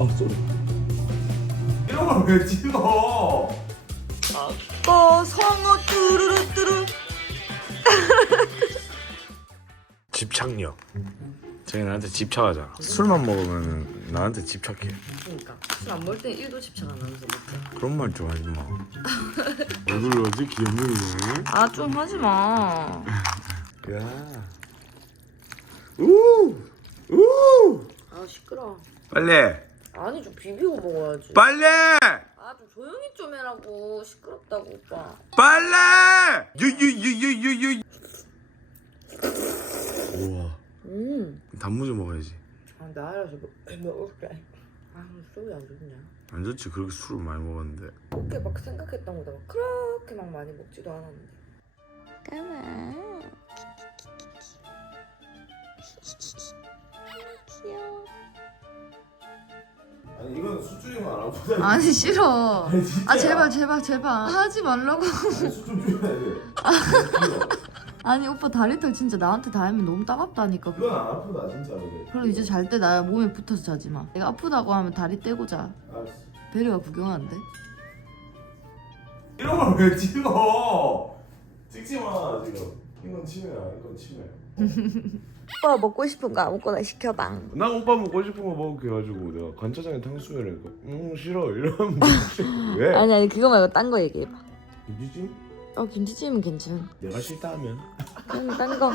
아 쏘리 이런 걸 왜 찍어 어 성어 뚜루루 뚜루 집착력. 쟤 나한테 집착하잖아. 술만 먹으면 나한테 집착해. 그러니까 술 안 먹을 땐 1도 집착 안 하면서 먹자 그런 말 좀 하지 마. 얼굴 어디 귀염둥이네? 아 좀 하지마 야. 우! 우! 아 시끄러 빨리! 아니 좀 비비고 먹어야지 빨리! 아좀 조용히 좀 해라고 시끄럽다고 오빠 빨리! 유유유유유유. 우와. 음 단무지 먹어야지. 아, 나라서 먹을게. 아, 술이 안 좋냐? 안 좋지. 그렇게 술을 많이 먹었는데. 그렇게 막 생각했던 거다. 막 그렇게 막 많이 먹지도 않았는데. 까마. 귀여워. 아니 이건 안 아프다 아니 싫어. 아니, 진짜야. 아 제발 제발 제발 하지 말라고. 줄여야 돼 아니 오빠 다리털 진짜 나한테 닿으면 너무 따갑다니까. 그건 안 아프다 진짜로 그리고 이제 잘 때나 몸에 붙어서 자지 마. 내가 아프다고 하면 다리 떼고 자. 알았어 베리가 구경한대. 이런 걸 왜 찍어 찍지 마 지금 이건 치매야 이건 치매 오빠 먹고 싶은 거 아무거나 시켜봐. 나 오빠 먹고 싶은 거 먹을게 해가지고 내가 간짜장에 탕수육이라니까 음 싫어 이러면? 왜? 아니 아니 그거 말고 딴 거 얘기해봐. 김치찜? 어 김치찜은 괜찮아. 내가 싫다 하면 그럼 딴 거.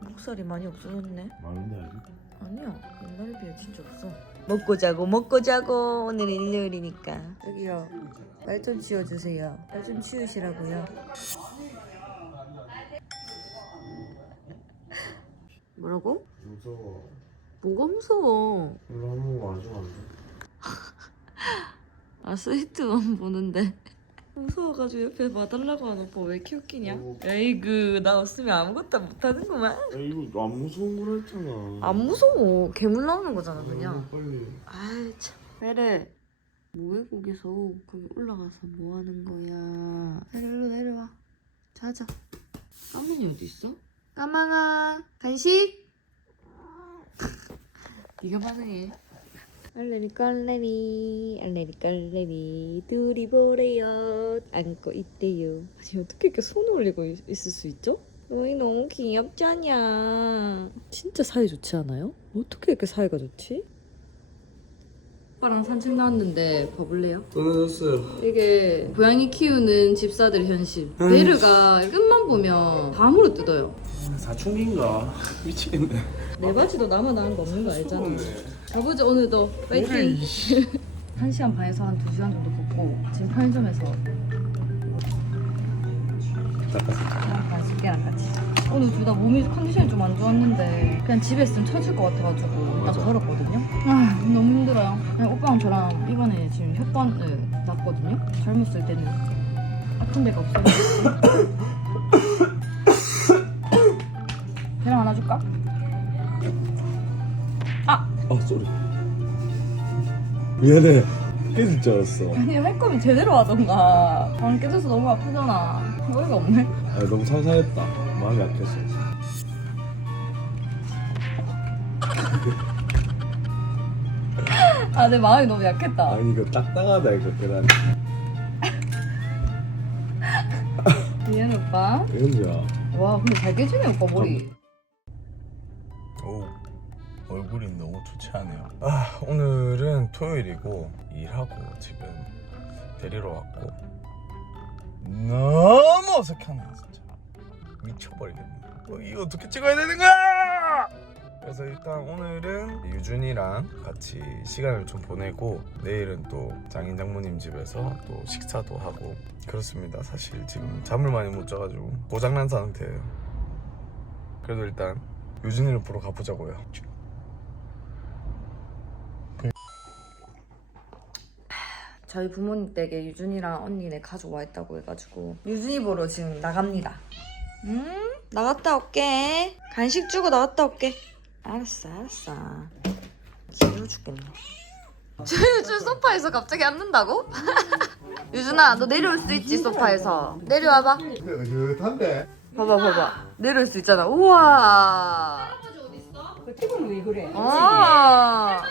목살이 많이 없어졌네. 많은데 아직? 아니야 옛날에 비해 진짜 없어. 먹고 자고 먹고 자고 오늘은 일요일이니까. 여기요. 말 좀 치워주세요. 말 좀 치우시라고요. 뭐라고? 무서워 뭐가 무서워? 한번 와주면 안 돼? 아 스위트만 보는데 무서워가지고 옆에 봐달라고 하는 오빠 왜 이렇게 웃기냐? 어. 에이그 나 없으면 아무것도 못하는구만 야 이거 안 무서운 거라 했잖아 안 무서워 괴물 나오는 거잖아 어, 그냥 빨리 아이 참 베레 뭐해 거기서 거기 올라가서 뭐 하는 거야 베레 일로 내려와 자자 까만이 어디 있어? 까망아 간식? 네가 반응해. 얼레리 껄레리 얼레리 껄레리 둘이 보래요. 안고 있대요. 아니 어떻게 이렇게 손을 올리고 있, 있을 수 있죠? 너희 너무 귀엽잖냐? 진짜 사이 좋지 않아요? 어떻게 이렇게 사이가 좋지? 오빠랑 산책 나왔는데 봐볼래요? 떨어졌어요. 이게 고양이 키우는 집사들 현실. 베르가 끝만 보면 다 물어 뜯어요 사춘기인가? 미치겠네. 내 바지도 나만 나은 거 없는 거 알잖아. 가보자 오늘도 파이팅. 한 시간 반에서 한두 시간 정도 걷고 지금 편의점에서 그냥 간식이랑 같이 오늘 둘 다 몸이 컨디션이 좀 안 좋았는데 그냥 집에 있으면 처질 것 같아가지고 딱 걸었거든요. 아 너무 힘들어요. 그냥 오빠랑 저랑 이번에 지금 혓번을 났거든요. 젊었을 때는. 아픈 데가 없어요 계란 하나 줄까? 아! 쏘리 미안해. 깨질 줄 알았어. 아니 할 거면 제대로 하던가. 안 깨져서 너무 아프잖아. 어이가 없네. 아 너무 살살했다. 마음이 약했어 아 내 마음이 너무 약했다. 아니 이거 딱딱하다 이거 계란 미안 오빠. 이건지야. 와 근데 잘 깨지네 오빠 머리 않아요. 아 오늘은 토요일이고 일하고 지금 데리러 왔고 너무 어색하네 진짜. 미쳐버리겠네. 어, 이거 어떻게 찍어야 되는 거야? 그래서 일단 오늘은 유준이랑 같이 시간을 좀 보내고 내일은 또 장인 장모님 집에서 또 식사도 하고. 그렇습니다. 사실 지금 잠을 많이 못 자가지고 고장난 상태예요. 그래도 일단 유준이를 보러 가보자고요 저희 부모님 댁에 유준이랑 언니네 가족 와 있다고 해가지고 유준이 보러 지금 나갑니다. 음? 나갔다 올게. 간식 주고 나갔다 올게. 알았어 알았어. 지루해 죽겠네. 저 유준 소파에서 갑자기 앉는다고? 유준아 너 내려올 수 있지 소파에서. 내려와봐. 느긋한데. 봐봐 봐봐. 내려올 수 있잖아. 우와. 그 집은 왜 그래? 아와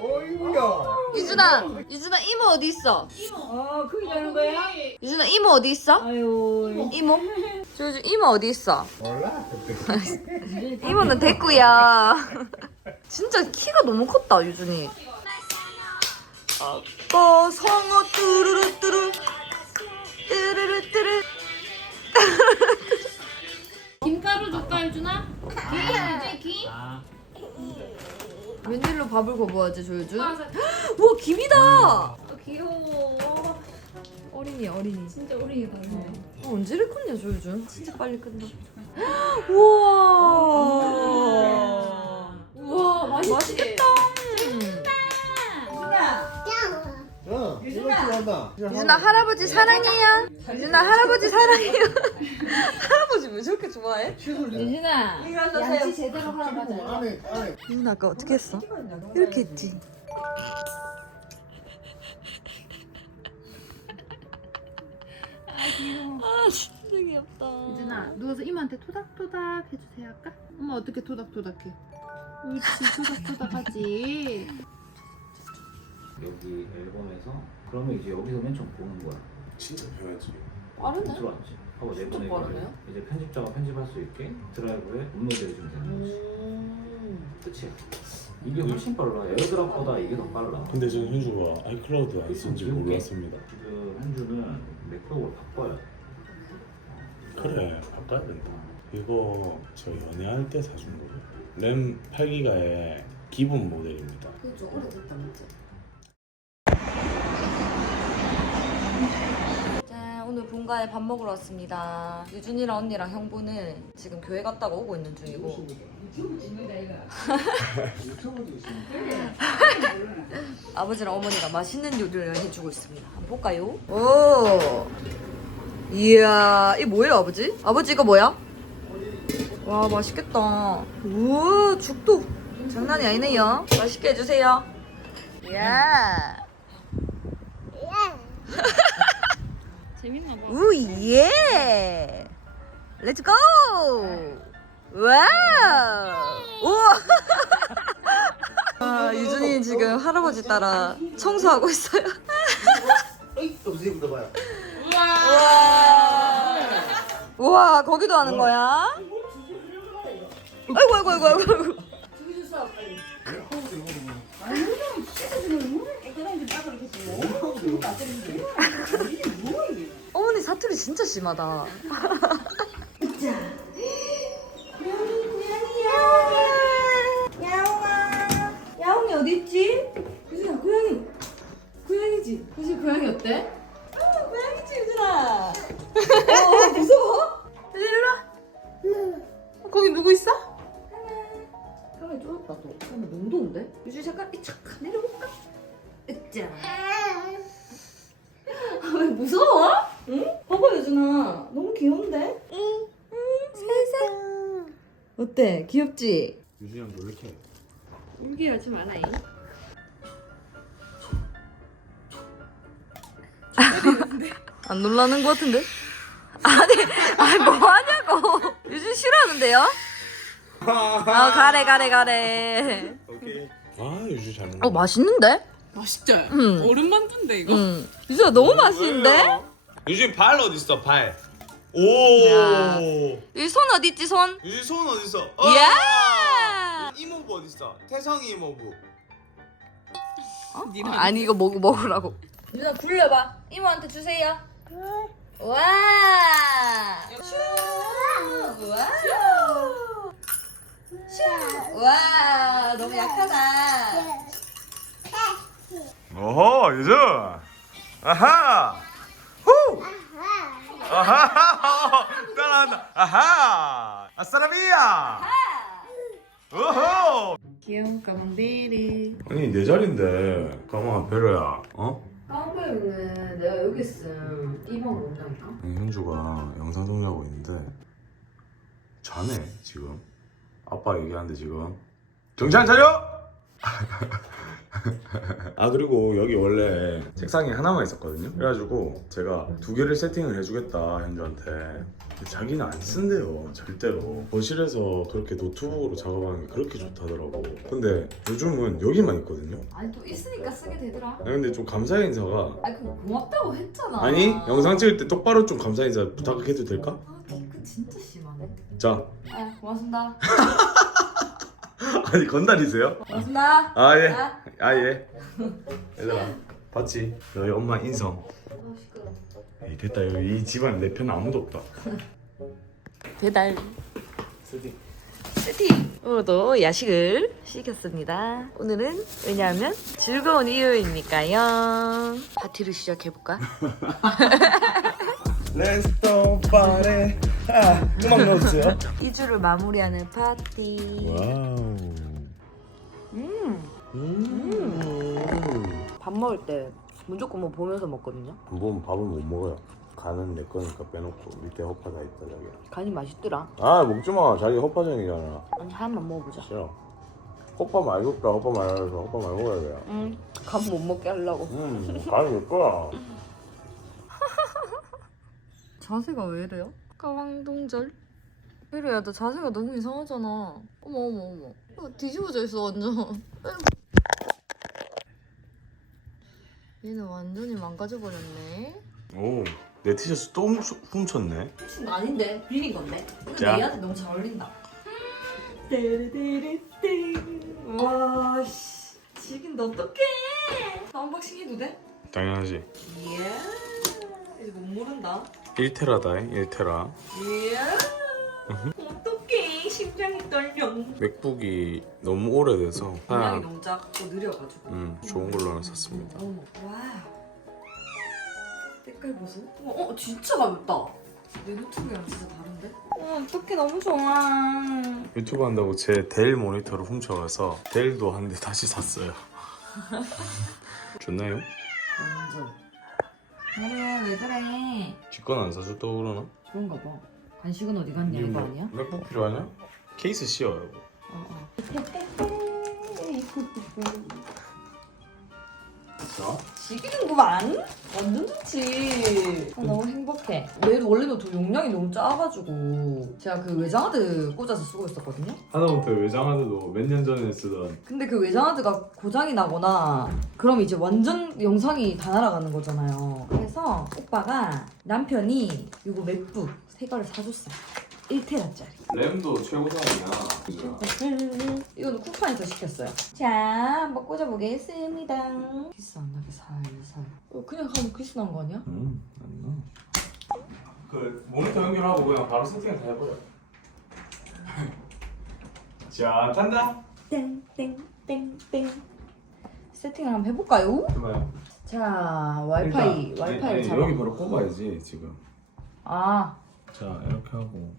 어이 구야. 유준아 유준아 이모 어디 있어? 어, 그게 되는 거야? 유준아 이모 어디 있어? 아유, 이모? 저 요즘 이모 어디 있어? 몰라. 이모는 됐구야. 진짜 키가 너무 컸다 유준이. 아까 성어 뚜루루 뚜루 뚜루루 밥을 거부하지 조유준? 아, 우와 김이다. 귀여워. 어린이 어린이. 진짜 어린이다. 이거. 어, 언제 이렇게 컸냐 조유준? 진짜 빨리 큰다. 우와. 우와 맛있지? 맛있겠다. 음. 어, 이거 좋아한다. 유준아 할아버지 사랑해요. 유준아 할아버지 사랑해요. 왜 저렇게 좋아해? 유준아 양치 제대로 하라 맞아. 안에 안에. 유준아 아까 어떻게 했어? 이렇게 했지. 아 진짜 귀엽다. 유준아 누워서 이모한테 토닥토닥 해주세요 할까? 엄마 어떻게 토닥토닥해? 옳지 토닥토닥하지. 여기 앨범에서 그러면 이제 여기서 맨 처음 보는 거야. 진짜 배워야지. 빠르네. 들어왔지. 하고 내보내고 빠르네요. 이제 편집자가 편집할 수 있게 드라이브에 업로드 해 주면 되는 거지. 끝이야. 이게 훨씬 빨라. 에어드랍보다 이게 더 빨라. 근데 저는 현주가 아이클라우드 안 쓴지 몰랐습니다. 지금 현주는 맥북을 바꿔야 돼. 그래 바꿔야 된다. 이거 저 연애할 때 사준 거예요. 램 8기가의 기본 모델입니다. 그죠 오래됐다 맞지? 오늘 본가에 밥 먹으러 왔습니다. 유준이랑 언니랑 형부는 지금 교회 갔다가 오고 있는 중이고 아버지랑 어머니가 맛있는 요리를 해주고 있습니다. 한번 볼까요? 오, 이야, 이 뭐예요, 아버지? 아버지 이거 뭐야? 와, 맛있겠다. 우와, 죽도 장난이 아니네요. 맛있게 해주세요. 야. 재밌나 봐. 우 예. 렛츠 고. 와우. 우와. 아, 유준이 지금 할아버지 따라 청소하고 있어요. 어이, 없이 묻어봐요. 우와, 거기도 하는 거야? 아이고, 아이고, 아이고, 아이고. 사투리 진짜 심하다. 야옹아, 야옹이 어디 있지? 유준아, 고양이, 고양이지. 그지 고양이 어때? 아, 고양이지 유준아. 어, 무서워? 유준 일로 와. 거기 누구 있어? 카메라 쫄았다 또. 카메라 너무 더운데? 유준 잠깐 이착 내려볼까? 으짜. 아, 왜 무서워? 응? 봐봐 유준아 너무 귀여운데? 응. 응. 살살. 어때? 귀엽지? 유준이 형 놀래켜. 울게 하지 마라잉. 안 놀라는 것 같은데? 아니, 아니 뭐 하냐고. 유준 싫어하는데요? 아 가래 가래 가래. 오케이. 아 유준 잘 먹네. 어 맛있는데? 맛있죠? 응. 얼음 만두인데 이거? 응. 유준아 너무 맛있는데? 유진 발 어디 있어? 발. 오. 야. 이손 어디 있지 손? 유진 손 어디 있어? 야! 이모부 어디 있어? 태성이 이모부. 니는 아니 이거 먹 먹으라고. 유준아 굴려봐. 이모한테 주세요. 와. 슈. 와. 슈. 와 너무 약하다. 오호 유준. 아하. 후. 아하. 따라한다. 아하. 아싸라비야. 오호. 귀여운 까만데리. 아니 내 자리인데 가만 베러야. 어? 깡패는 내가 여기 있음 이 방으로 온다니까. 아니, 현주가 영상 정리하고 있는데 자네 지금. 아빠 얘기하는데 지금 정신 차려! 아 그리고 여기 원래 책상이 하나만 있었거든요 그래가지고 제가 두 개를 세팅을 해주겠다 현주한테 자기는 안 쓴대요 절대로 거실에서 그렇게 노트북으로 작업하는 게 그렇게 좋다더라고 근데 요즘은 여기만 있거든요 아니 또 있으니까 쓰게 되더라. 아니 근데 좀 감사 인사가 아니 그거 고맙다고 했잖아. 아니 영상 찍을 때 똑바로 좀 감사 인사 부탁해도 될까? 아 개그 진짜 심하네. 자 아 고맙습니다. 아니 건달이세요? 고맙습니다. 아예 아, 아예 얘들아 봤지? 너희 엄마 인성 아 시끄러. 에이 됐다 여기 이 집안 내 편 아무도 없다 배달. 세팅 세팅으로도 야식을 시켰습니다. 오늘은 왜냐하면 즐거운 일요일이니까요. 파티를 시작해볼까? 파레 아 음악 넣어주세요 2주를 마무리하는 파티. 와우 음. 음. 밥 먹을 때 무조건 뭐 보면서 먹거든요. 그건 밥을 못 먹어요 간은 내 거니까 빼놓고 밑에 허파 다 있다 자기 간이 맛있더라. 아 먹지 마 자기 허파전이잖아 아니 하나만 먹어보자. 싫어 허파 줬다 허파 많이 해서 허파 많이 먹어야 돼 응. 간못 먹게 하려고. 음, 간이 내 거야 자세가 왜 이래요? 까왕동절? 이래야 너 자세가 너무 이상하잖아. 어머 어머 어머. 어, 뒤집어져 있어 완전. 얘는 완전히 망가져버렸네. 오 내 티셔츠 또 훔- 훔쳤네 훔친 거 아닌데 빌린 건데. 이거 자. 얘한테 너무 잘 어울린다. 띠리띠리띠. 와 씨. 지금 어떡해? 언박싱 해도 돼? 당연하지 이야. 이제 못 모른다. 1테라다 1테라 이야. 심장이 떨려. 맥북이 너무 오래돼서 공량이 그냥 너무 작고 느려가지고. 음, 좋은 걸로 하나 샀습니다 어머, 와. 색깔 보소. 어, 어, 진짜 가볍다. 내 노트북이랑 진짜 다른데? 어, 어떡해, 너무 좋아. 유튜브 한다고 제 델 모니터를 훔쳐가서 델도 한 대 다시 샀어요 좋나요? 완전. 그래, 왜 그래? 지건 안 사줬다고 그러나? 그런가 봐. 간식은 어디 갔냐, 이거 아니야? 뭐 맥북 필요하냐? 케이스 씌워요. 어, 어. 자 지기는구만. 완전 좋지. 아, 너무 행복해. 얘도 원래도 더 용량이 너무 작아가지고 제가 그 외장하드 꽂아서 쓰고 있었거든요. 하다못해 외장하드도 몇 년 전에 쓰던 근데 그 외장하드가 고장이 나거나 그럼 이제 완전 영상이 다 날아가는 거잖아요. 그래서 오빠가 남편이 이거 맥북 세 개를 사줬어. 1테라짜리. 램도 최고상이야 이거는 쿠팡에서 시켰어요. 자, 한번 꽂아보겠습니다. 키스 안 나게 살살. 어, 그냥 하면 키스 난 거 아니야? 음 안 나 그 모니터 연결하고 그냥 바로 세팅 다 해버려 자 탄다 땡땡땡땡. 세팅을 한번 해볼까요? 해봐요 자, 와이파이, 일단, 와이파이를 아니, 잡아. 여기 바로 꼽아야지 지금 아, 자 이렇게 하고